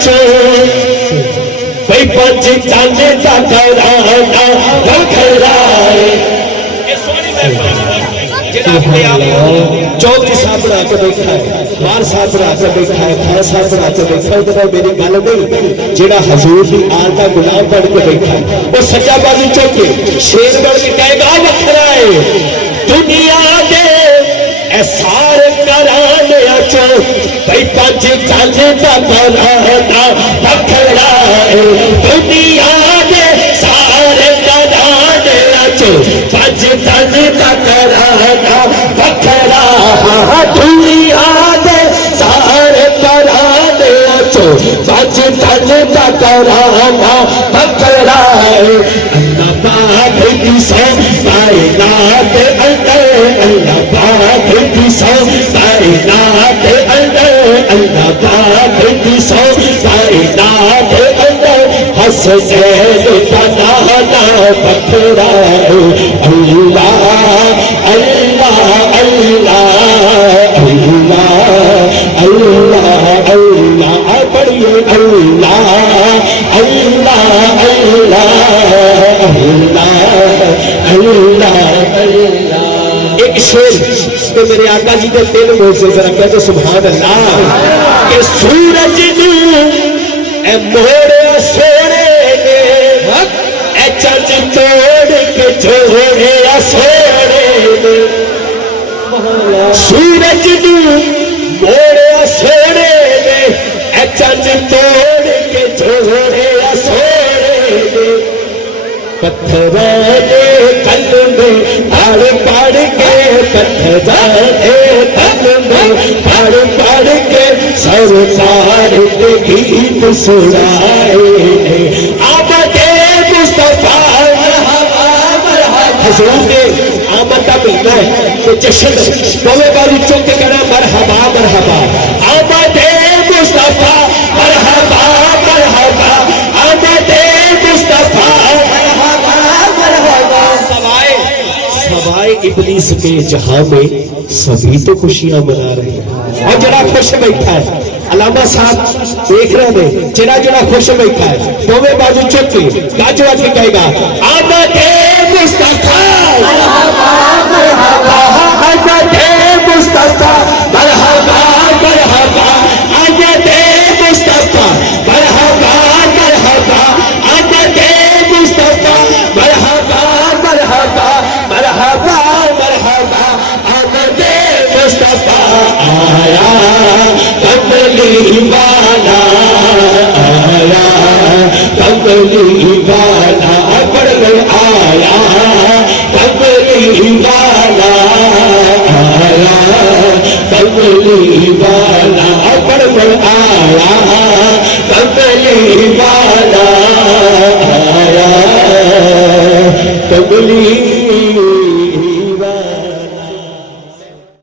چو بھئی پنج چاندے دا کرانا بکھرائے چودھری صاحب بنا کے بیٹھا ہے مار صاحب بنا کے بیٹھا ہے خان صاحب بنا کے بیٹھا ہے تو میری گل نہیں جڑا حضور دی آل دا غلام بن کے بیٹھا ہے وہ سجا بازو چوکے شیر بن کے کہے گا وکھرائے دنیا دے اے سارے کرانے چو بھئی پنج چاندے دا کرانا بکھرائے دنیا دے سارے کرانے چو پنج چاندے دا کرانا بکھرا دنیا دے سارے کرانے چو پنج چاندے دا کرانا بکھرا اللہ پاک دی سو کائنات اندر اللہ پاک دی سو کائنات اندر اللہ پاک دی سو کائنات اندر حسین کا نانا بکھرا اللہ اللہ اللہ اللہ اللہ اللہ پڑھیے اللہ اللہ اللہ اللہ اللہ ایک شعر کہ میرے آقا جی نے تین موزے ذرا کہتے سبحان اللہ کہ سورج نو اے موڑے سوڑے نے اے چند توڑ کے چھوڑے سوڑے نے سورج نو موڑے سوڑے نے اے چند توڑ کے چھوڑے سوڑے نے پتھرانے کل میں پاڑ کے پتھرانے کل میں پاڑ کے سرکار کے گیت سنائے آمد مصطفیٰ حضور نے آمد کا مہینہ ہے تو جشن دونوں بازو چوک کے کہنا مرحبا مرحبا آمد مصطفیٰ مرحبا مرحبا آمد مصطفیٰ سوائے ابلیس کے جہاں میں سبھی تو خوشیاں منا رہے ہیں اور جڑا خوش بیٹھا ہے علامہ صاحب دیکھ رہے ہیں جڑا خوش بیٹھا ہے دوویں بازو چک کے گاج واج کے کہے گا آمد مصطفیٰ مرحبا مرحبا آمد مصطفیٰ مرحبا مرحبا آمد مصطفیٰ مرحبا مرحبا آمد مصطفیٰ مرحبا مرحبا مرحبا مرحبا آمد مصطفیٰ آیا کملی والا آیا کملی والا پڑھ گئے آیا کملی والا آیا کملی والا پڑھ گئے آیا کملی والا آیا کملی